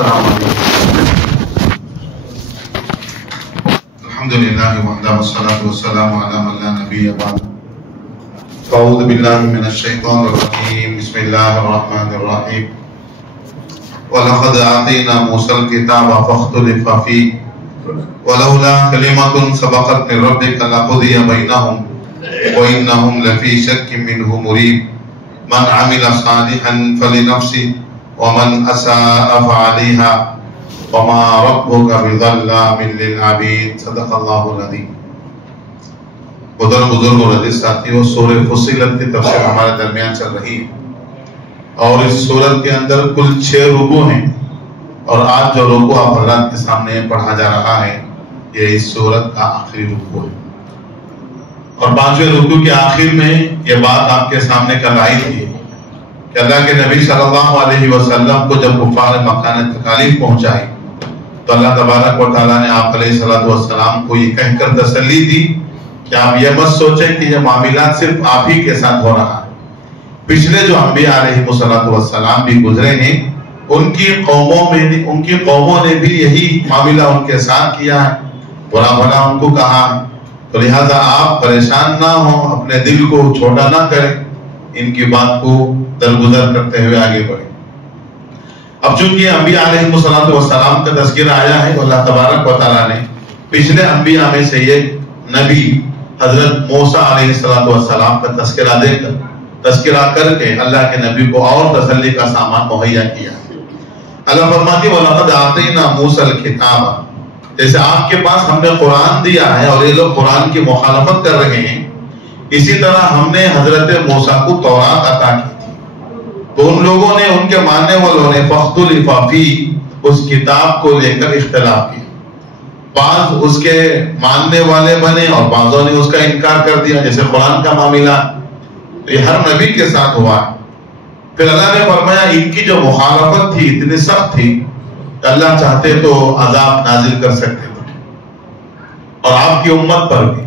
السلام علیکم. الحمدللہ وحدہ والصلاة والسلام علی من لا نبی بعد. اعوذ باللہ من الشیطان الرجیم. بسم اللہ الرحمن الرحیم. وَلَقَدْ آتَيْنَا مُوسَى الْكِتَابَ فَاخْتُلِفَ فِيهِ وَلَوْلَا كَلِمَةٌ سَبَقَتْ مِنْ رَبِّكَ لَقُضِيَ بَيْنَهُمْ وَإِنَّهُمْ لَفِي شَكٍّ مِّنْهُ مُرِيبٍ. مَنْ عَمِلَ صَالِحًا فَلِنَفْسِهِ وَمَنْ أَسَاءَ فَعَلَيْهَا وَمَا رَبُّكَ بِظَلَّامٍ لِّلْعَبِيدِ. صدق اللہ العظیم. بزرگ اور عزیز ساتھیوں، سورہ فصلت کی تفسیر ہمارے درمیان چل رہی ہے اور اس سورت کے اندر کل 6 رکوع ہیں، اور آج جو رکوع آپ حضرات کے سامنے پڑھا جا رہا ہے یہ اس سورت کا آخری رکوع ہے. اور 5ویں رکوع کے آخر میں یہ بات آپ کے سامنے کل آئی تھی کہ اللہ کے نبی صلی اللہ علیہ وسلم کو جب کفار مکہ نے تکالیف پہنچائی تو اللہ تبارک و تعالیٰ نے آپ علیہ السلام کو یہ کہہ کر تسلی دی کہ آپ یہ مت سوچیں کہ یہ معاملات صرف آپ ہی کے ساتھ ہو رہا ہے. پچھلے جو انبیاء علیہ السلام بھی گزرے ہیں ان کی قوموں نے بھی یہی معاملہ ان کے ساتھ کیا ہے، برا بھلا ان کو کہا ہے. تو لہٰذا آپ پریشان نہ ہوں، اپنے دل کو چھوٹا نہ کریں، ان کی بات کو درگزر کرتے ہوئے آگے بڑھیں. اب چونکہ انبیاء علیہ السلام کا تذکرہ آیا ہے تو اللہ تبارک و تعالیٰ نے پچھلے انبیاء میں سے ایک نبی حضرت موسیٰ علیہ السلام کا تذکرہ کر کے اللہ کے نبی کو اور تسلی کا سامان مہیا کیا. اللہ فرماتی وَلَقَدْ آتَيْنَا مُوسَى الْكِتَابَ، جیسے آپ کے پاس ہم نے قرآن دیا ہے اور یہ لوگ قرآن کی مخالفت کر رہے ہیں، اسی طرح ہم نے حضرت موسیٰ کو تورات عطا کی تھی. تو ان لوگوں نے، ان کے ماننے والوں نے فَاخْتُلِفَ فِيهِ، اس کتاب کو لے کر اختلاف کیا. بعض اس کے ماننے والے بنے اور بعضوں نے اس کا انکار کر دیا، جیسے قرآن کا معاملہ یہ ہر نبی کے ساتھ ہوا ہے. پھر اللہ نے فرمایا ان کی جو مخالفت تھی اتنی سخت تھی کہ اللہ چاہتے تو عذاب نازل کر سکتے تھے، اور آپ کی امت پر بھی.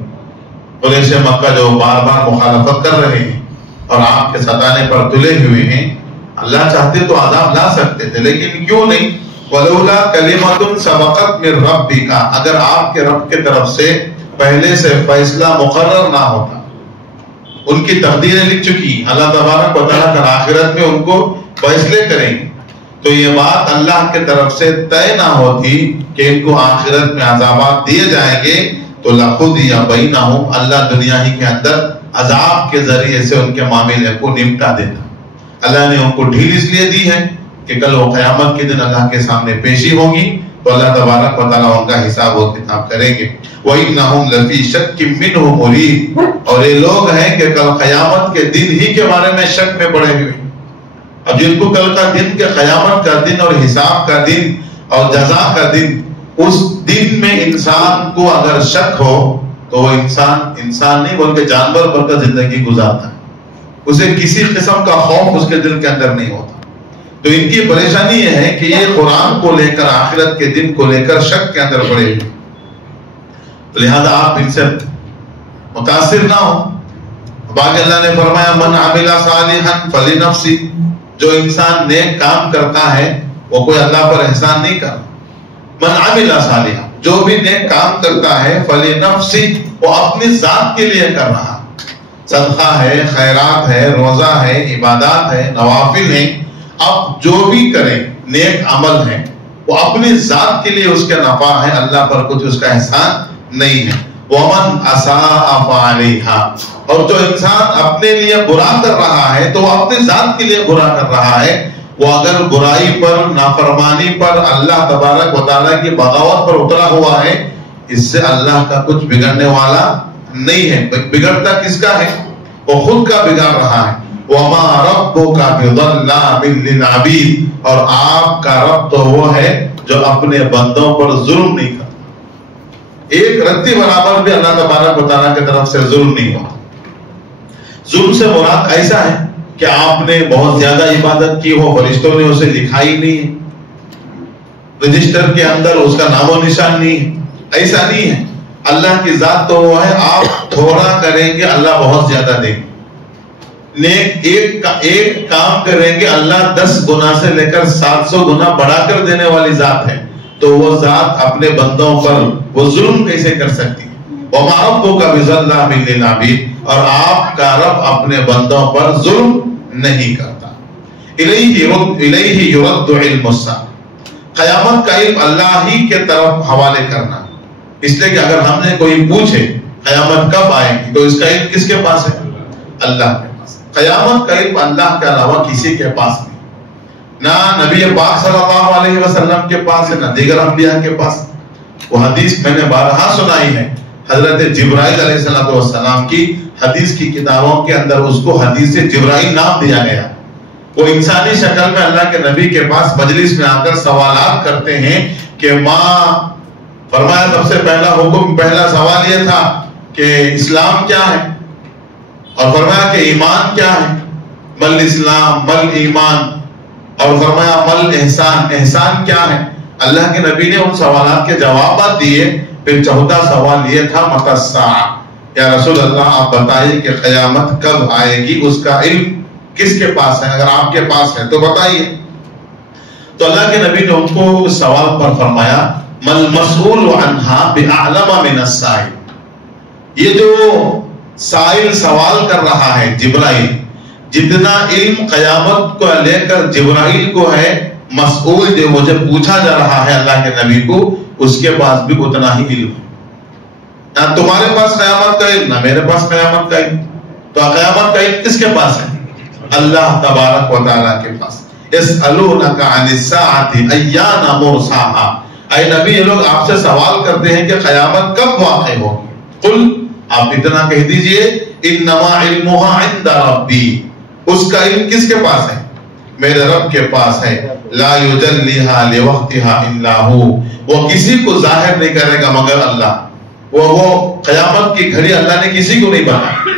قریش مکہ جو بار بار مخالفت کر رہے ہیں اور آپ کے ستانے پر تلے ہوئے ہیں، اللہ چاہتے تو عذاب لا سکتے تھے، لیکن کیوں نہیں؟ وَلَوْلَا كَلِمَةٌ سَبَقَتْ مِنْ رَبِّكَ، اگر آپ کے رب کے طرف سے پہلے سے فیصلہ مقرر نہ ہوتا، ان کی تقدیریں لکھ چکی، اللہ تبارک و تعالیٰ در آخرت میں ان کو فیصلے کریں گے، تو یہ بات اللہ کے طرف سے طے نہ ہوتی کہ ان کو آخرت میں عذابات دیے جائیں گے، تو لَقُضِيَ بَيْنَهُمْ، اللہ دنیا ہی کے اندر عذاب کے ذریعے سے ان کے معاملے کو نمٹا دیتا. اللہ نے ان کو ڈھیل اس لیے دی ہے کہ کل وہ قیامت کے دن اللہ کے سامنے پیشی ہوگی تو اللہ تبارک و تعالیٰ ان کا حساب و کتاب کریں گے. وَإِنَّهُمْ لَفِي شَكٍّ مِّنْهُ مُرِيبٍ، اور یہ لوگ ہیں کہ کل قیامت کے دن ہی کے بارے میں شک میں پڑے ہوئے. اب جن کو کل کا دن کے قیامت کا دن اور حساب کا دن اور جزا کا دن، اس دن میں انسان کو اگر شک ہو تو وہ انسان نہیں بلکہ جانور بن کر زندگی گزارتا ہے، اسے کسی قسم کا خوف اس کے دل کے اندر نہیں ہوتا. تو ان کی پریشانی یہ ہے کہ یہ قرآن کو لے کر، آخرت کے دن کو لے کر شک کے اندر پڑے ہوئے. لہذا آپ ان سے متاثر نہ ہو. باقی اللہ نے فرمایا من عمل صالحا فلنفسہ، جو انسان نیک کام کرتا ہے وہ کوئی اللہ پر احسان نہیں کرتا. من عمل صالحا، جو بھی نیک کام کرتا ہے فلنفسہ، وہ اپنی ذات کے لیے کر رہا. صدقہ ہے، خیرات ہے، روزہ ہے، عبادات ہے، نوافل ہیں، اب جو بھی کریں نیک عمل ہے وہ اپنی ذات کے لیے اس کا نفع ہے، اللہ پر کچھ اس کا احسان نہیں ہے. وَمَنْ أَسَاءَ فَعَلَيْهَا، اور جو انسان اپنے لیے برا کر رہا ہے تو وہ اپنی ذات کے لیے برا کر رہا ہے. وہ اگر برائی پر، نافرمانی پر، اللہ تبارک و تعالیٰ کی بغاوت پر اترا ہوا ہے، اس سے اللہ کا کچھ بگڑنے والا نہیں ہے. بگڑتا کس کا ہے؟ وہ خود کا بگاڑ رہا ہے. وَمَا رَبُّكَ بِظَلَّامٍ لِّلْعَبِيدِ، اور آپ کا رب تو وہ ہے جو اپنے بندوں پر ظلم نہیں کرتا. ایک رتی برابر بھی اللہ تبارک و تعالیٰ کی طرف سے ظلم نہیں ہوا. ظلم سے مراد ایسا ہے کہ آپ نے بہت زیادہ عبادت کی ہو، فرشتوں نے اسے لکھا ہی نہیں ہے، رجسٹر کے اندر اس کا نام و نشان نہیں ہے، ایسا نہیں ہے. اللہ کی ذات تو وہ ہے، آپ تھوڑا کریں گے اللہ بہت زیادہ دیں گے. نیک ایک کام کریں گے اللہ 10 گنا سے لے کر 700 گنا بڑھا کر دینے والی ذات ہے، تو وہ ذات اپنے بندوں پر وہ ظلم کیسے کر سکتی ہے؟ وَمَا رَبُّكَ بِظَلَّامٍ لِّلْعَبِيدِ، اور آپ کا رب اپنے بندوں پر ظلم نہیں کرتا۔ الیہ یرد علم الساعہ، قیامت کا علم اللہ ہی کے طرف حوالے کرنا، اس لیے کہ اگر ہم نے کوئی پوچھے قیامت کب آئے گی تو اس کا علم کس کے پاس ہے؟ اللہ کے پاس۔ قیامت کا علم اللہ کے علاوہ کسی کے پاس نہیں، نہ نبی پاک صلی اللہ علیہ وسلم کے پاس ہے، نہ دیگر انبیاء کے پاس۔ وہ حدیث میں نے بارہا سنائی ہے، حضرت جبرائیل علیہ السلام کی حدیث کی کتابوں کے اندر اس کو حدیث جبرائیل نام دیا گیا۔ وہ انسانی شکل میں اللہ کے نبی کے پاس مجلس میں آ کر سوالات کرتے ہیں کہ ماں، فرمایا سب سے پہلا سوال یہ تھا کہ اسلام کیا ہے، اور فرمایا کہ ایمان کیا ہے، مل اسلام مل ایمان، اور فرمایا مل احسان، احسان کیا ہے۔ اللہ کے نبی نے ان سوالات کے جوابات دیے۔ پھر چوتھا سوال یہ تھا متی الساعہ، یا رسول اللہ آپ بتائیے کہ قیامت کب آئے گی، اس کا علم کس کے پاس ہے؟ اگر آپ کے پاس ہے تو بتائیے۔ تو اللہ کے نبی نے ان کو اس سوال پر فرمایا مل مسئول عنہا بأعلم من السائل، یہ جو سائل سوال کر رہا ہے جبرائیل، جتنا علم قیامت کو لے کر جبرائیل کو ہے، مسئول جو مجھے پوچھا جا رہا ہے اللہ کے نبی کو، اس کے پاس بھی اتنا ہی علم ہے۔ نہ تمہارے پاس قیامت کا علم، نہ میرے پاس قیامت کا علم۔ تو قیامت کا علم کس کے پاس ہے؟ اللہ تبارک و تعالیٰ کے پاس۔ یسألونک عن الساعة ایان مرساها، اے نبی یہ لوگ آپ سے سوال کرتے ہیں کہ قیامت کب واقع ہوگی، قل آپ اتنا کہہ دیجئے انما علمها عند ربی، اس کا علم کس کے پاس ہے؟ میرے رب کے پاس ہے۔ لا یجلیها لوقتها الا هو، وہ کسی کو ظاہر نہیں کرے گا مگر اللہ۔ وہ قیامت کی گھڑی اللہ نے کسی کو نہیں بنائی۔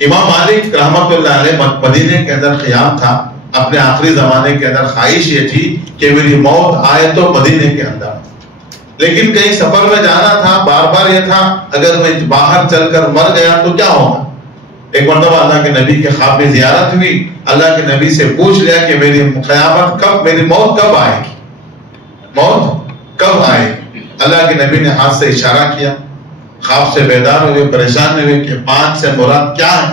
امام مالک رحمت اللہ علیہ مدینے کے اندر قیام تھا، اپنے آخری زمانے کے اندر خواہش یہ تھی کہ میری موت آئے تو مدینے کے اندر، لیکن کہیں سفر میں جانا تھا، بار بار یہ تھا اگر میں باہر چل کر مر گیا تو کیا ہوگا۔ ایک مرتبہ اللہ کے نبی کے خواب میں زیارت ہوئی، اللہ کے نبی سے پوچھ لیا کہ میری قیامت کب، میری موت کب آئے گی، موت کب آئے گی۔ اللہ کے نبی نے ہاتھ سے اشارہ کیا، خواب سے بیدار ہوئے، پریشان ہوئے کہ 5 سے مراد کیا ہے۔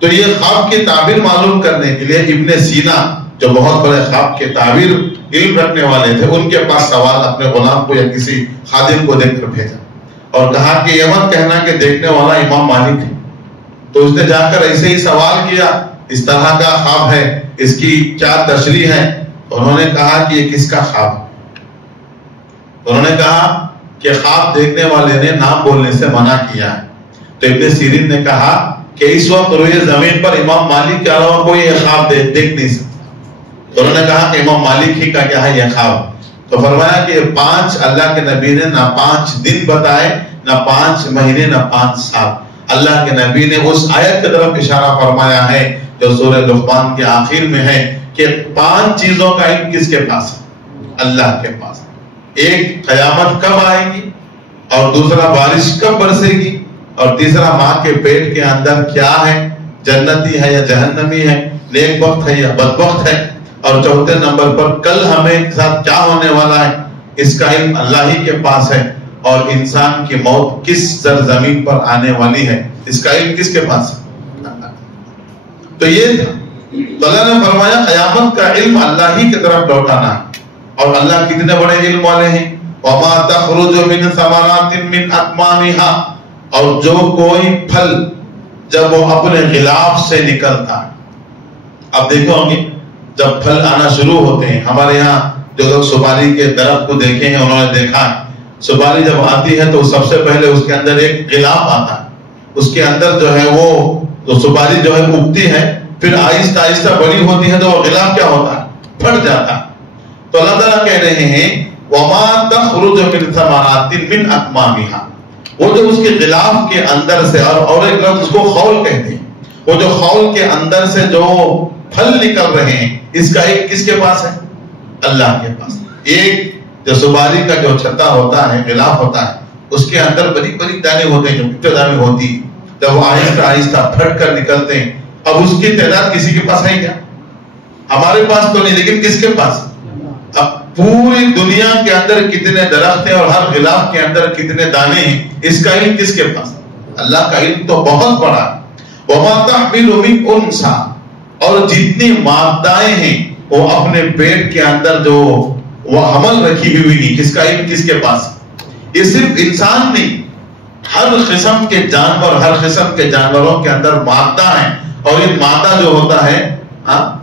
تو یہ خواب کی تعبیر معلوم کرنے کے لیے ابن سینا جو بہت بڑے خواب کے تعبیر علم رکھنے والے تھے، ان کے پاس سوال اپنے غلام کو یا کسی خادم کو دیکھ کر بھیجا اور کہا کہ یہ مت کہنا کہ دیکھنے والا امام مالک ہے۔ تو اس نے جا کر ایسے ہی سوال کیا، اس طرح کا خواب ہے، اس کی کیا تشریح ہے؟ انہوں نے کہا کہ یہ کس کا خواب ہے؟ انہوں نے کہا کہ خواب دیکھنے والے نے نام بولنے سے منع کیا ہے۔ تو ابن سیرین نے کہا کہ اس وقت روئے زمین پر امام مالک کے علاوہ کوئی یہ خواب دیکھ نہیں سکتا۔ انہوں نے کہا کہ امام مالک ہی کا کیا ہے یہ خواب۔ تو فرمایا کہ 5 اللہ کے نبی نے نہ 5 دن بتائے، نہ 5 مہینے، نہ 5 سال۔ اللہ کے نبی نے اس آیت کی طرف اشارہ فرمایا ہے جو سورہ لقمان کے آخر میں ہے کہ 5 چیزوں کا علم کس کے پاس ہے؟ اللہ کے پاس۔ ایک قیامت کب آئے گی، اور دوسرا بارش کب برسے گی، اور تیسرا ماں کے پیٹ کے اندر کیا ہے، جنتی ہے یا جہنمی ہے، نیک وقت ہے یا بدبخت ہے، اور چوتھے نمبر پر کل ہمیں ساتھ کیا ہونے والا ہے، اس کا علم اللہ ہی کے پاس ہے۔ اور انسان کی موت کس سرزمین پر آنے والی ہے، اس کا علم کس کے پاس ہے؟ تو یہ تھا۔ تو اللہ نے فرمایا قیامت کا علم اللہ ہی کی طرف لوٹانا ہے، اور اللہ کتنے بڑے علم والے ہیں۔ وَمَا تَخْرُجُ مِنْ ثَمَرَاتٍ مِنْ أَكْمَامِهَا، اور جو کوئی پھل جب وہ اپنے غلاف سے نکلتا ہے، اب دیکھو گے جب پھل آنا شروع ہوتے ہیں، ہمارے یہاں جو لوگ سپاری کے درخت کو دیکھے ہیں انہوں نے دیکھا ہے سپاری جب آتی ہے تو سب سے پہلے اس کے اندر ایک غلاف آتا ہے، اس کے اندر جو ہے وہ سپاری جو ہے اگتی ہے، پھر آہستہ آہستہ بڑی ہوتی ہے تو وہ غلاف کیا ہوتا ہے، پھٹ جاتا ہے۔ تو اللہ تعالیٰ کہہ رہے ہیں وَمَا تَخْرُجُ مِنْ ثَمَرَاتٍ مِنْ أَكْمَامِهَا، وہ جو اس کے غلاف کے اندر سے، اور ایک لفظ اس کو خول کہتے ہیں، وہ جو خول کے اندر سے جو پھل نکل رہے ہیں، اس کا ایک کس کے پاس ہے؟ اللہ کے پاس۔ ایک جو سپاری کا جو چھتا ہوتا ہے، غلاف ہوتا ہے، اس کے اندر بڑی بڑی دانے ہوتے ہیں جو مٹی دانے ہوتی، جب وہ آہستہ آہستہ پھٹ کر نکلتے ہیں. اب اس کی تعداد کسی کے پاس ہے کیا؟ ہمارے پاس تو نہیں، لیکن کس کے پاس؟ اب پوری دنیا کے اندر کتنے درخت ہیں اور ہر غلاف کے اندر کتنے دانے ہیں، اس کا علم کس کے پاس؟ اللہ کا علم تو بہت بڑا ہے. وَمَا تَحْمِلُ مِنْ أُنْثَىٰ، اور جتنی مادائیں ہیں وہ اپنے پیٹ کے اندر جو وہ حمل رکھی ہوئی نہیں، کس کا علم کس کے پاس؟ یہ صرف انسان نہیں، ہر قسم کے جانور، ہر قسم کے جانوروں کے اندر مادہ ہیں. اور یہ مادہ جو ہوتا ہے،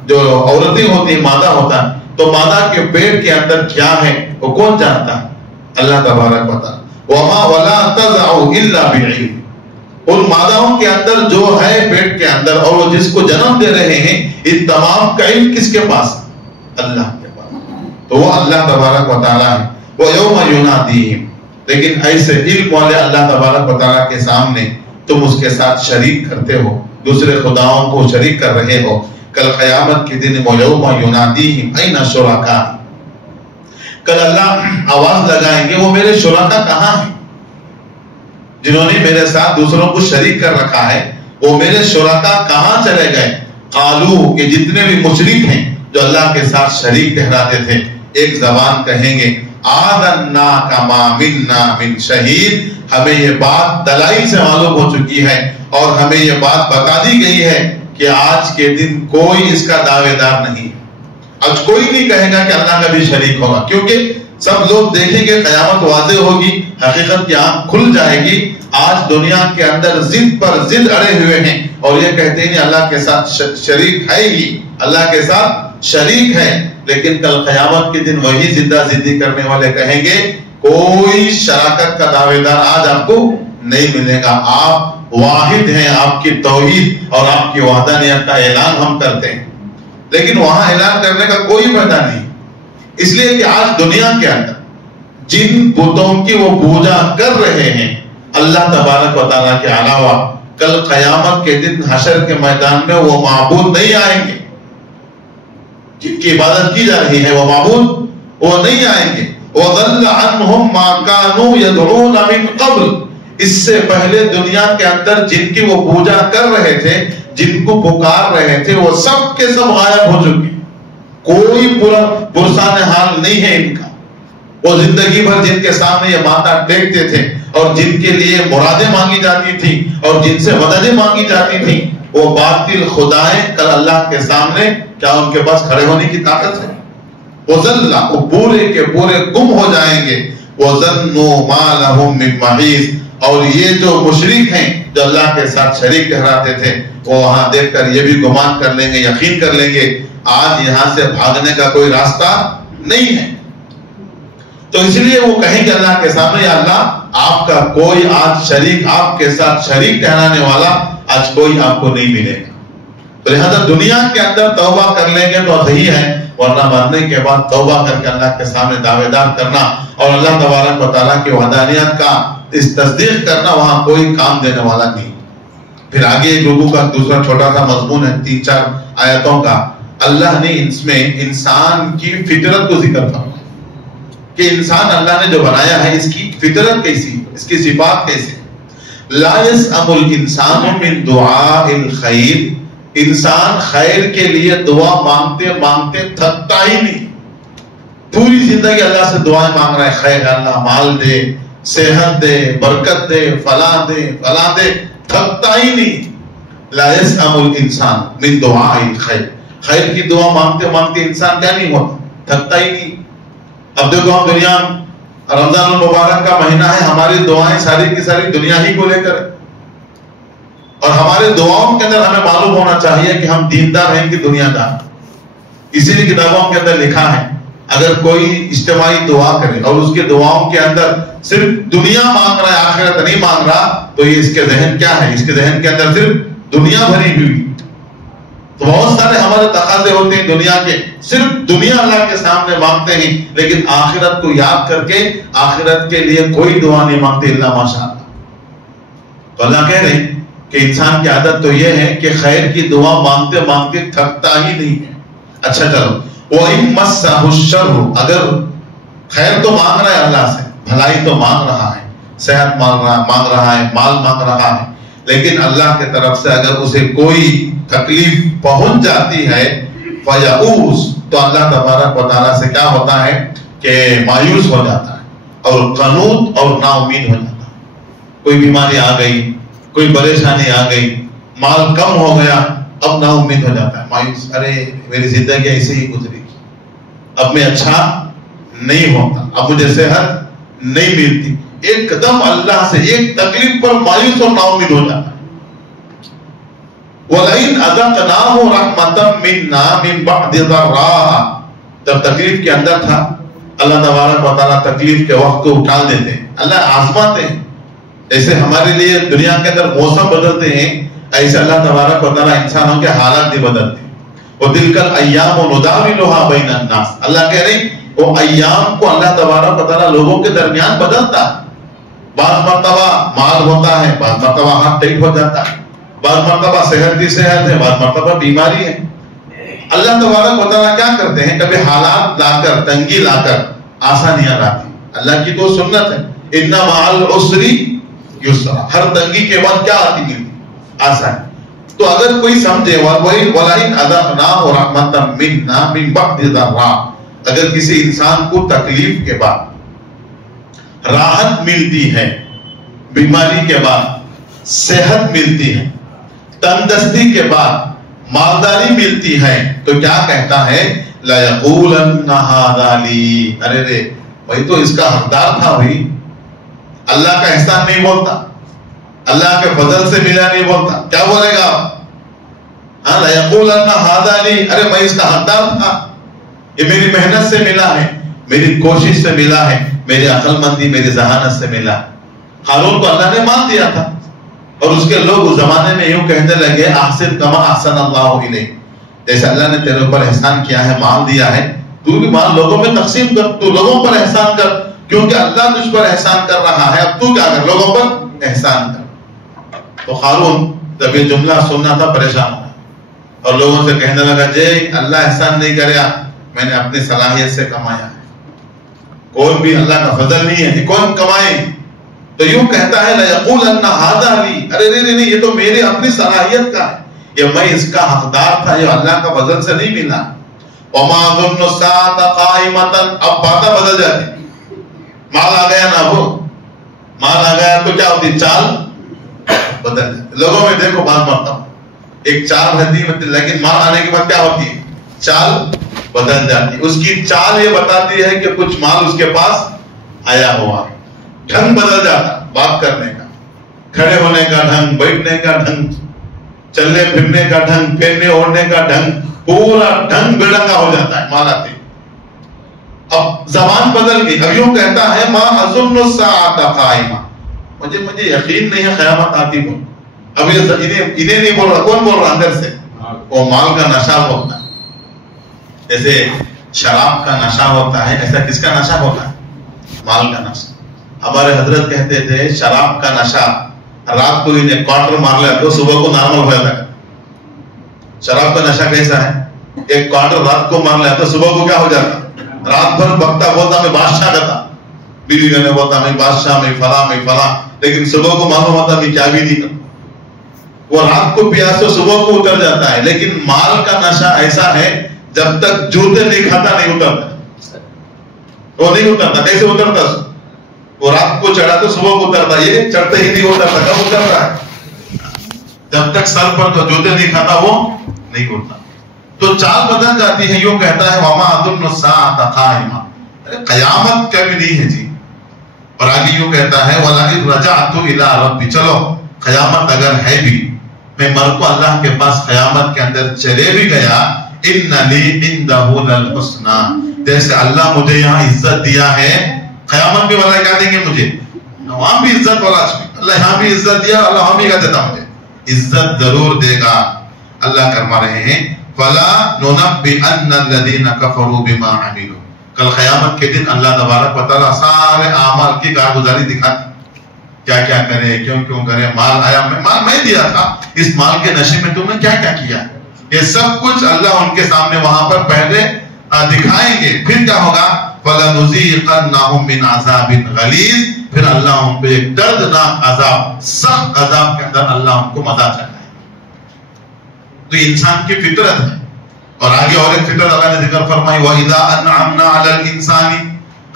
جو عورتیں ہوتی ہیں مادہ ہوتا ہے، تو مادہ کے پیٹ کے اندر کیا ہے وہ کون جانتا ہے؟ اللہ تبارک و تعالی. وَمَا وَلَا تَضَعُ إِلَّا بِعِلْمٍ، ان مادہوں کے اندر جو ہے پیٹ کے اندر اور وہ جس کو جنم دے رہے ہیں، ان تمام کا علم کس کے پاس؟ اللہ کے پاس. تو وہ اللہ تبارک و تعالی ہے. وَيَوْمَ يُنَادِيهِمْ، لیکن ایسے علم والے اللہ تبارک و تعالی کے سامنے تم اس کے ساتھ شریک کرتے ہو، دوسرے خداؤں کو شریک کر رہے ہو. کل قیامت کے دن وَيَوْمَ يُنَادِيهِمْ أَيْنَ شُرَكَائِي، کل اللہ آواز لگائیں گے وہ میرے شرکا کہاں ہیں، جنہوں نے میرے ساتھ دوسروں کو شریک کر رکھا ہے، وہ میرے شرکا کہاں چلے گئے؟ قالو، کہ جتنے بھی مشرک ہیں جو اللہ کے ساتھ شریک ٹھہراتے تھے، ایک زبان کہیں گے آذناک ما منا من شہید، ہمیں یہ بات دلائل سے معلوم ہو چکی ہے اور ہمیں یہ بات بتا دی گئی ہے کہ آج کے دن کوئی اس کا دعوے دار نہیں. آج کوئی نہیں کہے گا کہ اللہ کا بھی شریک ہوگا، کیونکہ سب لوگ دیکھیں گے قیامت واضح ہوگی، حقیقت کی آنکھ کھل جائے گی. آج دنیا کے اندر ضد پر ضد اڑے ہوئے ہیں اور یہ کہتے ہیں اللہ کے ساتھ شریک ہے ہی، اللہ کے ساتھ شریک ہے. لیکن کل قیامت کے دن وہی زندہ زندگی کرنے والے کہیں گے کوئی شراکت کا دعوے دار آج آپ کو نہیں ملے گا، آپ واحد ہیں. آپ کی توحید اور آپ کی وحدانیت کا اعلان ہم کرتے ہیں، لیکن وہاں اعلان کرنے کا کوئی فائدہ نہیں، اس لیے کہ آج دنیا کے اندر جن بتوں کی وہ پوجا کر رہے ہیں اللہ تبارک و تعالیٰ کے علاوہ، کل قیامت کے دن حشر کے میدان میں وہ معبود نہیں آئیں گے. جن کی عبادت کی جا رہی ہے وہ معبود وہ نہیں آئیں گے. وَضَلَّ عَنْهُمْ مَا كَانُوا يَدْعُونَ مِنْ قَبْلِ، اس سے پہلے دنیا کے اندر جن کی وہ پوجا کر رہے تھے، جن کو پکار رہے تھے، وہ سب کے سب غائب ہو چکے. کوئی پرسان حال نہیں ہے ان کا. وہ زندگی بھر جن کے سامنے یہ ماتھا ٹیکتے تھے اور جن کے لیے مرادیں مانگی جاتی تھی اور جن سے مددیں مانگی جاتی تھی، وہ باطل خدائیں کل اللہ کے سامنے کیا ان کے پاس کھڑے ہونے کی طاقت ہے؟ وَذَلَّ، وہ پورے کے پورے گم ہو جائیں گے. وَظَنُّوا مَا لَهُم مِّن مَّحِيصٍ، اور یہ جو مشرک ہیں جو اللہ کے ساتھ شریک ٹھہراتے تھے، وہ وہاں دیکھ کر یہ بھی گمان کر لیں گے، یقین کر لیں گے آج یہاں سے بھاگنے کا کوئی راستہ نہیں ہے. تو اس لیے وہ کہیں گے اللہ کے سامنے یا اللہ آپ کا کوئی آج شریک، آپ کے ساتھ شریک ٹھہرانے والا آج کوئی آپ کو نہیں ملے گا. تو لہذا دنیا کے اندر توبہ کر لیں گے تو صحیح ہے، ورنہ مرنے کے بعد توبہ کر کے اللہ کے سامنے دعوے دار کرنا اور اللہ تبارک و تعالیٰ کی وحدانیت کا اس تصدیق کرنا وہاں کوئی کام دینے والا نہیں. پھر آگے ایک رکوع کا دوسرا چھوٹا سا مضمون ہے 3-4 آیتوں کا. اللہ نے اس میں انسان کی فطرت کو ذکر کرا کہ انسان اللہ نے جو بنایا ہے اس کی فطرت کیسی، اس کی صفات کیسے. لا يسأم الانسان من دعاء الخیر، انسان خیر کے لیے دعا مانگتے مانگتے تھکتا ہی نہیں. پوری زندگی اللہ سے دعائیں مانگ رہا ہے، خیر اللہ مال دے، صحت دے، برکت دے، فلاں دے فلاں دے، تھکتا ہی نہیں. لا يسأم الانسان من دعاء الخیر، خیر کی دعا مانگتے مانگتے انسان کیا نہیں ہوتا، تھکتا ہی نہیں. اب دیکھو ہم دنیا رمضان المبارک کا مہینہ ہے، ہماری دعائیں ساری کی ساری دنیا ہی کو لے کر، اور ہمارے دعاؤں کے اندر ہمیں معلوم ہونا چاہیے کہ ہم دیندار ہیں کہ دنیا دار. اسی لیے کتابوں کے اندر لکھا ہے اگر کوئی اجتماعی دعا کرے اور اس کے دعاؤں کے اندر صرف دنیا مانگ رہا ہے، آخرت نہیں مانگ رہا، تو یہ اس کے ذہن کیا ہے، اس کے ذہن کے اندر صرف دنیا بھری ہوئی. تو بہت سارے ہمارے تقاضے ہوتے ہیں دنیا کے، صرف دنیا اللہ کے سامنے مانگتے ہیں، لیکن آخرت کو یاد کر کے آخرت کے لیے کوئی دعا نہیں مانگتے الا ماشاءاللہ. تو اللہ کہہ رہے ہیں کہ انسان کی عادت تو یہ ہے کہ خیر کی دعا مانگتے مانگتے تھکتا ہی نہیں ہے. اچھا چلو، وَإِن مَسَّهُ الشَّرُّ، اگر خیر تو مانگ رہا ہے اللہ سے، بھلائی تو مانگ رہا ہے، صحت مانگ رہا ہے، مال مانگ رہا ہے، لیکن اللہ کی طرف سے اگر اسے کوئی تکلیف پہنچ جاتی ہے فیئوس، تو اللہ تبارک و تعالیٰ سے کیا ہوتا ہے کہ مایوس ہو جاتا ہے اور قنوط اور نا امید ہو جاتا ہے۔ کوئی بیماری آ گئی، کوئی پریشانی آ گئی، مال کم ہو گیا، اب نا امید ہو جاتا ہے، مایوس، ارے میری زندگی ایسے ہی گزرے گی، اب میں اچھا نہیں ہوتا، اب مجھے صحت نہیں ملتی، ایک قدم اللہ سے ایک تکلیف پر مایوس اور نا امید ہو جاتا ہے۔ وَلَئِنْ أَذَقْنَاهُ رَحْمَةً مِنَّا مِنْ بَعْدِ ضَرَّاءٍ، جب تکلیف کے اندر تھا اللہ تبارک و تعالیٰ تکلیف کے وقت کو اٹھا دیتے ہیں، اللہ آزماتے ہیں، جیسے ہمارے لیے دنیا کے اندر موسم بدلتے ہیں ایسے اللہ تبارک و تعالیٰ انسانوں کے حالات بھی بدلتے ہیں۔ وَتِلْكَ الْأَيَّامُ نُدَاوِلُهَا بَيْنَ النَّاسِ، اللہ کہہ رہے ہیں وہ ایام کو اللہ تبارک و تعالیٰ لوگوں کے درمیان بدلتا ہے، بعض مرتبہ مال ہوتا ہے، بعض مرتبہ ہاتھ ٹائٹ ہو جاتا ہے، بعض مرتبہ صحت کی صحت ہے، بعض مرتبہ بیماری ہے۔ اللہ تبارک و تعالیٰ کیا کرتے ہیں، کبھی حالات لا کر، تنگی لا کر آسانیاں لاتی، اللہ کی تو سنت ہے، اِنَّ مَعَ الْعُسْرِ یسرا، ہر تنگی کے بعد کیا آتی ملتی، آسانی۔ تو اگر کوئی سمجھے وَلَئِنْ أَذَقْنَاهُ رَحْمَةً مِنَّا مِنْ بَعْدِ ضَرَّاءٍ، اگر کسی انسان کو تکلیف کے بعد راحت ملتی ہے، بیماری کے بعد صحت ملتی ہے، تندرستی کے بعد مالداری ملتی ہے، تو کیا کہتا ہے لَيَقُولَنَّ هَذَا لِي، ارے رے وہی تو اس کا حقدار تھا، بھائی اللہ کا احسان نہیں بولتا، اللہ کے فضل سے ملا نہیں بولتا، کیا بولے گا ہاں لَيَقُولَنَّ هَذَا لِي، ارے میں اس کا حقدار تھا، یہ میری محنت سے ملا ہے، میری کوشش سے ملا ہے، میری عقل مندی، میری ذہانت سے ملا ہے۔ ہارون کو اللہ نے مان دیا تھا اور اس کے لوگ اس زمانے میں یوں کہنے لگے احسن کما احسن اللہ الیک، جیسے اللہ نے تیرے اوپر احسان کیا ہے، مال دیا ہے، تو بھی مال لوگوں میں تقسیم کر، تو لوگوں پر احسان کر، کیونکہ اللہ تجھ پر احسان کر رہا ہے، اب تو کیا کر، لوگوں پر احسان کر۔ تو ہارون جب یہ جملہ سننا تھا پریشان ہوا اور لوگوں سے کہنے لگا جی اللہ احسان نہیں کریا، میں نے اپنی صلاحیت سے کمایا ہے، کوئی بھی اللہ کا فضل نہیں ہے، کون کمائے؟ تو یوں کہتا ہے لَيَقُولَنَّ هَذَا لِي، ارے نہیں یہ تو میری اپنی صلاحیت کا ہے، یہ میں اس کا حقدار تھا، یہ اللہ کا فضل سے نہیں ملا۔ وَمَا ظُنُّ السَّاعَةَ قَائِمَةً، اب باتیں بدل جاتی، مال آ گیا نہ ہو، مال آ گیا تو کیا ہوتی، چال بدل جاتی۔ لوگوں میں دیکھو بات مرتبہ ایک چال رہتی ہے، لیکن مال آنے کے بعد کیا ہوتی ہے، چال بدل جاتی، اس کی چال یہ بتاتی ہے کہ کچھ مال اس کے پاس آیا ہوا ہے، ڈھنگ بدل جاتا، بات کرنے کا، کھڑے ہونے کا ڈھنگ، بیٹھنے کا ڈھنگ، چلنے پھرنے کا ڈھنگ، پہننے اوڑھنے کا ڈھنگ، پورا ڈھنگ بےڈنگا ہو جاتا ہے مال آتے۔ اب زبان بدل گئی، اب یوں کہتا ہے ما اظن الساعۃ قائمہ، مجھے یقین نہیں ہے قیامت آتی ہو۔ اب یہ انہیں نہیں بول رہا، کون بول رہا اندر سے، وہ مال کا نشہ ہوتا ہے، جیسے شراب کا نشہ ہوتا ہے، ایسا کس کا نشہ ہوتا ہے، مال کا نشہ۔ ہمارے حضرت کہتے تھے شراب کا نشہ رات کو انہیں کوارٹر مار لیا تو صبح کو نارمل ہو جاتا ہے۔ شراب کا نشہ کیسا ہے، ایک کوارٹر رات کو مار لیا تو صبح کو کیا ہو جاتا، رات بھر بکتا بولتا میں بادشاہ کا تھا، بیوی نے بولتا میں بادشاہ، میں فلاں، لیکن صبح کو معلوم ہوتا میں کیا بھی نہیں کرتا، وہ رات کو پیا تو صبح کو اتر جاتا ہے۔ لیکن مال کا نشہ ایسا ہے جب تک جوتے نہیں کھاتا نہیں اترتا، وہ نہیں اترتا، کیسے اترتا، وہ رات کو چڑھا تو صبح کو اترتا، یہ چڑھتے ہی نہیں اترتا، کب اتر رہا ہے، جب تک سر پر تو جوتے نہیں کھاتا وہ نہیں اٹھتا۔ تو چال بدل جاتی ہے، یوں کہتا ہے وما اظن الساعۃ قائمہ، قیامت کبھی نہیں ہے جی۔ اور آگے یوں کہتا ہے وَلَئِن رَجَعْتُ إِلَىٰ رَبِّي، چلو قیامت اگر ہے بھی، میں مر کو اللہ کے پاس قیامت کے اندر چلے بھی گیا، إِنَّ لِي عِندَهُ لَلْحُسْنَىٰ، جیسے اللہ مجھے یہاں عزت دیا ہے، قیامت بھی والا کیا دیں گے مجھے، وہاں بھی عزت والا، اللہ یہاں بھی عزت دیا، اللہ وہاں بھی کیا دیتا مجھے، عزت ضرور دے گا۔ اللہ فرما رہے ہیں فَلَا نُنَبِّئَنَّ الَّذِينَ كَفَرُوا بِمَا عَمِلُوا، کل قیامت کے دن اللہ تبارک و تعالیٰ سارے اعمال کی کارگزاری دکھاتے، کیا کیا کرے، کیوں کرے، مال آیا، مال میں دیا تھا، اس مال کے نشے میں تم نے کیا کیا کیا، یہ سب کچھ اللہ ان کے سامنے وہاں پر پہلے دکھائیں گے۔ پھر کیا ہوگا، فَلَنُذِيقَنَّهُم مِّنْ عَذَابٍ غَلِيظٍ، پھر اللہ ان کو ایک دردناک عذاب، سخت عذاب کے اندر اللہ ان کو مزہ چلائے۔ تو یہ انسان کی فطرت ہے۔ اور آگے اور ایک فطرت اللہ نے ذکر فرمائی، وَإِذَا أَنْعَمْنَا عَلَى الْإِنسَانِ،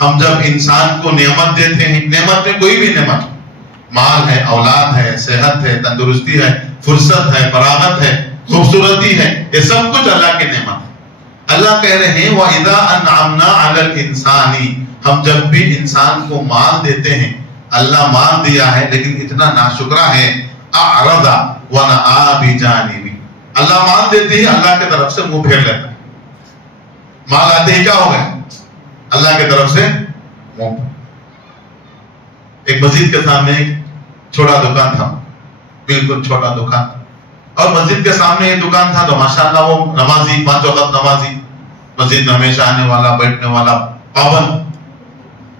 ہم جب انسان کو نعمت دیتے ہیں، نعمت میں کوئی بھی نعمت، مال ہے، اولاد ہے، صحت ہے، تندرستی ہے، فرصت ہے، فراغت ہے، خوبصورتی ہے، یہ سب کچھ اللہ کی نعمت ہے۔ اللہ کہہ رہے ہیں وَإِذَا أَنْعَمْنَا عَلَى الْإِنسَانِ، ہم جب بھی انسان کو مال دیتے ہیں، اللہ مال دیا ہے لیکن اتنا ناشکرا ہے، أَعْرَضَ وَنَأَىٰ بِجَانِبِهِ، اللہ مال دیتے ہی اللہ کی طرف سے منہ پھیر لیتا ہے۔ مال آتے ہی کیا ہو گئے؟ اللہ کی طرف سے منہ۔ ایک مسجد کے سامنے ایک چھوٹا دکان تھا، بالکل چھوٹا دکان، اور مسجد کے سامنے یہ دکان تھا تو ماشاءاللہ وہ نمازی، 5 وقت نمازی، مسجد میں ہمیشہ آنے والا، بیٹھنے والا، پابند،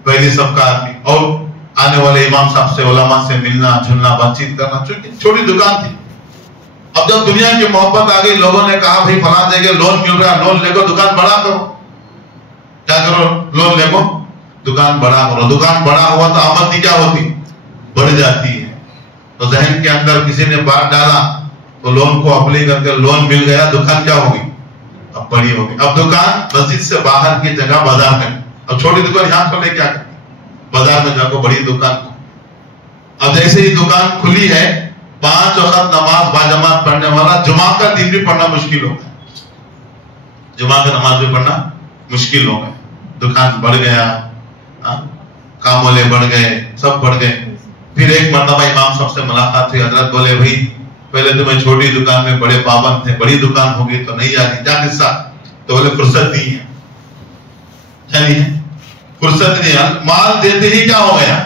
پہلی صف کا آدمی، اور آنے والے امام صاحب سے، علماء سے ملنا جھلنا، بات چیت کرنا، چھوٹی دکان تھی۔ اب جب دنیا کی محبت آ گئی، لوگوں نے کہا بھائی فلاں جگہ لون مل رہا ہے، لون لے کو دکان بڑا کرو۔ کیا کرو؟ لون لے کو دکان بڑا کرو۔ دکان بڑا ہوا تو آمدنی کیا ہوتی؟ بڑھ جاتی ہے۔ تو ذہن کے اندر کسی نے بات ڈالا تو لون کو اپلائی کر کے لون مل گیا، دکان کیا ہوگی؟ اب بڑی ہوگی۔ اب دکان مسجد سے باہر کی جگہ بازار میں، اب چھوٹی دکان یہاں کھولے کیا کریں؟ بازار میں جا کو بڑی دکان کو۔ اب جیسے ہی دکان کھلی ہے، 5 وقت نماز باجماعت پڑھنے والا جمعہ کا دن بھی پڑھنا مشکل ہو گیا، جمعہ کا نماز بھی پڑھنا مشکل ہو گیا۔ دکان بڑھ گیا، کام والے بڑھ گئے، سب بڑھ گئے۔ پھر ایک مرتبہ امام صاحب سے ملاقات ہوئی، حضرت بولے بھائی پہلے تو میں چھوٹی دکان میں بڑے پابند تھے، بڑی دکان ہوگی تو نہیں آتی، کیا قصہ؟ تو بولے فرصت نہیں ہے، کیا نہیں ہے؟ فرصت نہیں ہے۔ مال دیتے ہی کیا ہو گیا؟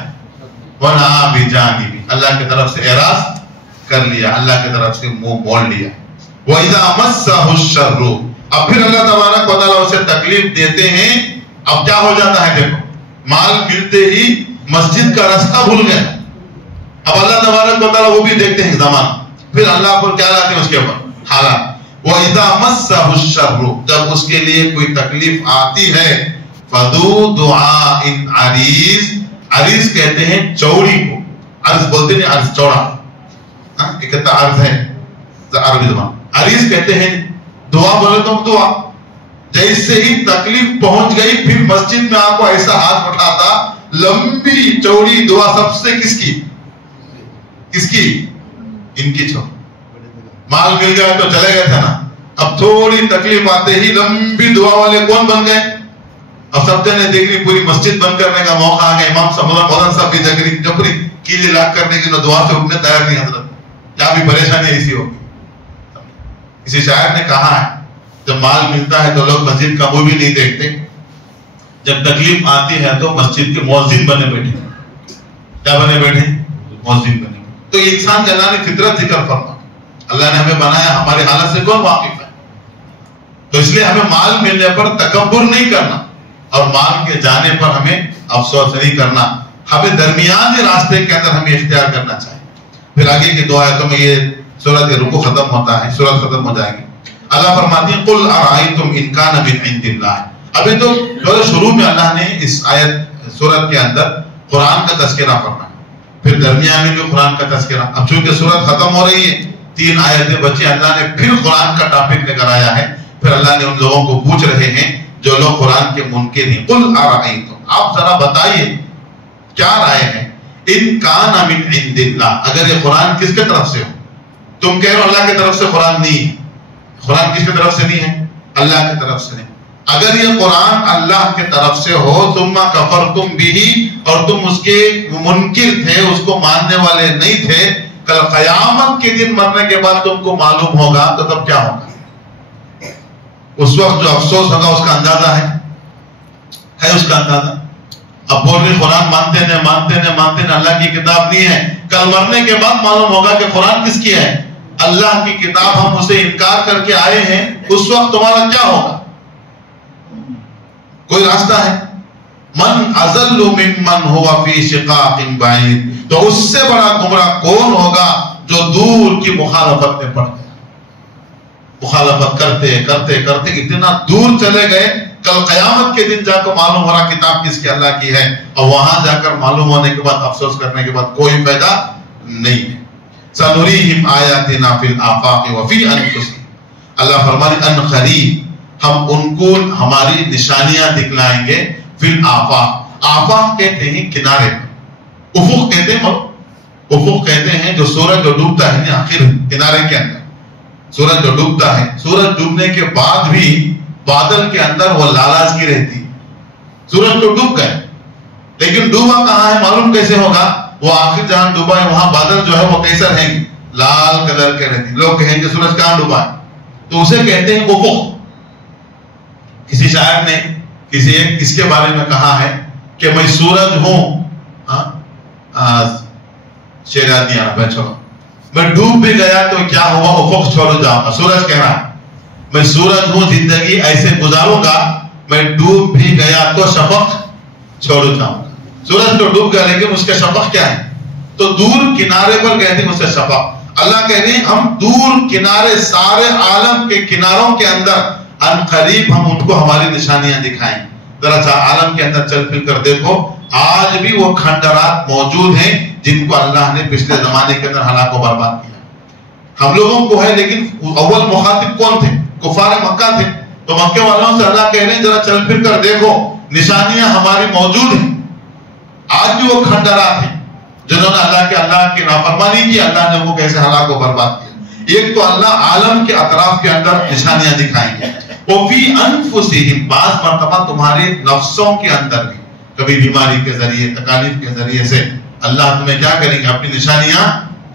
وَنَأَىٰ بِجَانِبِهِ، اللہ کی طرف سے اعراض کر لیا، اللہ کی طرف سے منہ موڑ لیا۔ وَإِذَا مَسَّهُ الشَّرُّ، اب پھر اللہ تبارک و تعالیٰ اسے تکلیف دیتے ہیں۔ اب کیا ہو جاتا ہے؟ دیکھو، مال ملتے ہی مسجد کا راستہ بھول گیا۔ اب اللہ تبارک و تعالیٰ وہ بھی دیکھتے ہیں زمان، پھر اللہ پر کیا لاتے ہیں اس کے اوپر؟ حالات۔ وَإِذَا مَسَّهُ الشَّرُّ، جب اس کے لیے کوئی تکلیف آتی ہے، فَذُو دُعَاءٍ عَرِيضٍ، عریض کہتے ہیں چوڑی کو، عرض بولتے ہیں عرض چوڑا، ایک کہتا عرض ہے عربی زبان، عریض کہتے ہیں دعا، بولے تو دعا۔ جیسے ہی تکلیف پہنچ گئی، پھر مسجد میں آپ کو ایسا ہاتھ اٹھاتا، لمبی چوڑی دعا، سب سے کس کی؟ کس کی؟ ان کی چھوڑ۔ مال مل گیا تو چلے گئے تھے نا، اب تھوڑی تکلیف آتے ہی لمبی دعا والے کون بن گئے؟ اب سب نے دیکھ پوری مسجد بند کرنے کا موقع آ گیا، امام صاحب مولانا صاحب کی جبری کیلے لاکھ کرنے کی دعا سے اٹھنے تیار نہیں حضرت، کیا بھی پریشانی ایسی ہوگی۔ کسی شاعر نے کہا ہے جب مال ملتا ہے تو لوگ مسجد کا منہ بھی نہیں دیکھتے، جب تکلیف آتی ہے تو مسجد کے مؤذن بنے بیٹھے۔ کیا بنے بیٹھے؟ مؤذن بنے۔ تو یہ انسان کا اللہ نے فطرت ذکر فرما، اللہ نے ہمیں بنایا، ہماری حالت سے کون واقف ہے؟ تو اس لیے ہمیں مال ملنے پر تکبر نہیں کرنا، اور مال کے جانے پر ہمیں افسوس نہیں کرنا، ہمیں درمیانی راستے کے اندر ہمیں اختیار کرنا چاہیے۔ پھر آگے کی دعا ہے تو میں یہ سورۃ رکوع ختم ہوتا ہے، سورۃ ختم ہو جائے گی۔ اللہ فرماتی ہے قُلْ أَرَأَيْتُمْ إِنْ كَانَ مِنْ عِنْدِ اللَّهِ، ابھی تو شروع میں اللہ نے اس آیت سورت کے اندر قرآن کا تذکرہ فرمایا، پھر درمیان میں بھی قرآن کا تذکرہ۔ اب چونکہ سورت ختم ہو رہی ہے، 3 آیتیں بچی، اللہ نے پھر قرآن کا ٹاپک لے کر آیا ہے۔ پھر اللہ نے ان لوگوں کو پوچھ رہے ہیں جو لوگ قرآن کے منکر ہیں، قُلْ أَرَأَيْتُمْ، آپ ذرا بتائیے کیا رائے ہے، إِنْ كَانَ مِنْ عِنْدِ اللَّهِ، اگر یہ قرآن کس کے طرف سے ہو؟ تم کہہ رہے ہو اللہ کی طرف سے قرآن نہیں ہے، قرآن کس کی طرف سے نہیں ہے؟ اللہ کی طرف سے نہیں۔ اگر یہ قرآن اللہ کی طرف سے ہو، ثم کفرتم بہ، اور تم اس کے منکر تھے، اس کو ماننے والے نہیں تھے، کل قیامت کے دن مرنے کے بعد تم کو معلوم ہوگا تو تب کیا ہوگا؟ اس وقت جو افسوس ہوگا اس کا اندازہ ہے اس کا اندازہ؟ اب بول رہے قرآن مانتے ہیں اللہ کی کتاب نہیں ہے، کل مرنے کے بعد معلوم ہوگا کہ قرآن کس کی ہے؟ اللہ کی کتاب، ہم اسے انکار کر کے آئے ہیں، اس وقت تمہارا کیا ہوگا؟ کوئی راستہ ہے؟ من اضل ممن هو فی شقاق بعید، تو اس سے بڑا گمراہ کون ہوگا جو دور کی مخالفت میں پڑ گیا، مخالفت کرتے کرتے کرتے اتنا دور چلے گئے کل قیامت کے دن جا کر معلوم ہو رہا کتاب کس کی، اللہ کی ہے، اور وہاں جا کر معلوم ہونے کے بعد افسوس کرنے کے بعد کوئی فائدہ نہیں ہے۔ سنریہم آیاتنا فی الآفاق وفی انفسہم، اللہ فرماتے ان قریب ہم ان کو ہماری نشانیاں دکھلائیں گے، فی الآفاق، آفاق کہتے ہیں کنارے، افق کہتے ہیں، افق کہتے ہیں جو سورج جو ڈوبتا ہے آخر کنارے کے اندر، سورج جو ڈوبتا ہے، سورج ڈوبنے کے بعد بھی بادل کے اندر وہ لالازگی رہتی، سورج تو ڈوب گئے لیکن ڈوبا کہاں ہے معلوم کیسے ہوگا؟ وہ آخر جہاں ڈوبا ہے وہاں بادل جو ہے وہ کیسا رہیں گے؟ لال کلر کے رہتی، لوگ کہیں گے سورج کہاں ڈوبا ہے، تو اسے کہتے ہیں افق۔ کسی شاعر نے کسی ایک اس کے بارے میں کہا ہے کہ میں سورج ہوں، شعر یاد نہیں آ رہا، چھوڑو، میں ڈوب بھی گیا تو کیا ہوا، افق چھوڑو جاؤں گا، سورج کہہ رہا ہے میں سورج ہوں، زندگی ایسے گزاروں گا، میں ڈوب بھی گیا تو شفق چھوڑو جاؤں گا۔ سورج تو ڈوب گیا لیکن اس کے شفق کیا ہے؟ تو دور کنارے پر کہتے ہیں اسے شفق۔ اللہ کہتے ہیں ہم دور کنارے سارے عالم کے کناروں کے اندر ان قریب ہم ان کو ہماری نشانیاں دکھائیں۔ ذرا سا عالم کے اندر چل پھر کر دیکھو، آج بھی وہ کھنڈرات موجود ہیں جن کو اللہ نے پچھلے زمانے کے اندر ہلاک و برباد کیا۔ ہم لوگوں کو ہے لیکن اول مخاطب کون تھے؟ کفار مکہ تھے۔ تو مکے والوں سے اللہ کہہ رہے ہیں ذرا چل پھر کر دیکھو، نشانیاں ہماری موجود ہیں۔ آج بھی وہ کھنڈرات ہیں جنہوں نے اللہ کی نافرمانی کی، اللہ نے وہ کیسے ہلاک و برباد کیا۔ ایک تو اللہ عالم کے اطراف کے اندر نشانیاں دکھائیں گے، وفی انفسہم، بعض مرتبہ تمہارے نفسوں کے اندر بھی، کبھی بیماری کے ذریعے، تکالیف کے ذریعے سے اللہ تمہیں کیا کریں گے؟ اپنی نشانیاں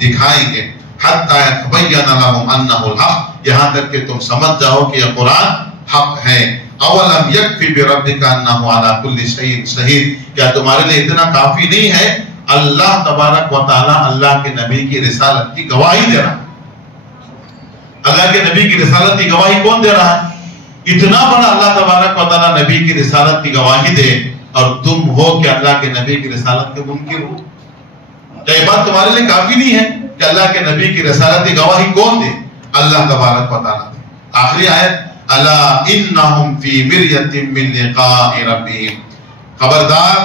دکھائیں گے۔ حتی یتبین لہم انہ الحق، یہاں تک کہ تم سمجھ جاؤ کہ یہ قرآن حق ہے۔ اولم یکفی بربک انہ علی کل شیء شہید، کیا تمہارے لیے اتنا کافی نہیں ہے اللہ تبارک و تعالی اللہ کے نبی کی رسالت کی گواہی دے رہا؟ اللہ کے نبی کی رسالت کی گواہی کون دے رہا ہے؟ اتنا بڑا اللہ تبارک و تعالی نبی کی رسالت کی گواہی دے اور تم ہو کہ اللہ کے نبی کی رسالت کے منکر ہو؟ کیا یہ بات تمہارے لیے کافی نہیں ہے کہ اللہ کے نبی کی رسالت کی گواہی کون دے؟ اللہ تبارک و تعالی۔ آخری آیت، الا انہم فی مریۃ من لقاء ربہم، خبردار،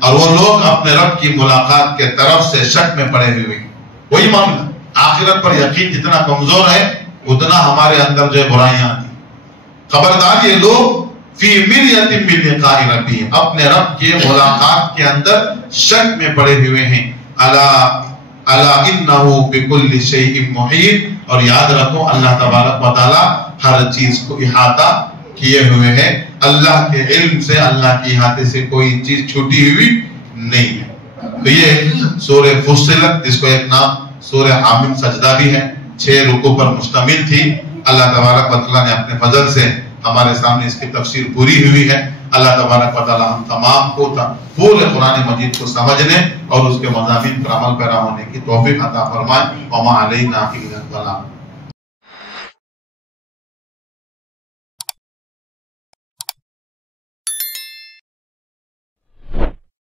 اور وہ لوگ اپنے رب کی ملاقات کے طرف سے شک میں پڑے ہوئے ہیں۔ وہی معاملہ، آخرت پر یقین جتنا کمزور ہے اتنا ہمارے اندر جو برائیاں آتی۔ خبردار، یہ لوگ فی مریۃ من لقاء ربہم، اپنے رب کے ملاقات کے اندر شک میں پڑے ہوئے ہیں۔ الا انہ بکل شیء محیط، اور یاد رکھو اللہ تبارک و تعالی ہر چیز کو احاطہ کیے ہوئے ہیں۔ اللہ کے علم سے، اللہ کے احاطے سے کوئی چیز چھوٹی ہوئی نہیں ہے۔ تو یہ سورہ فصلت، جس کو ایک نام سورہ حامیم سجدہ بھی ہے، 6 رکوع پر مشتمل تھی۔ اللہ تبارک و تعالی نے اپنے فضل سے ہمارے سامنے اس کی تفسیر پوری ہوئی ہے۔ اللہ تبارک و تعالی ہم تمام کو پورے قرآن مجید کو سمجھنے اور اس کے مضامین پر عمل پیرا ہونے کی توفیق عطا فرمائے۔ وما علینا الا البلاغ۔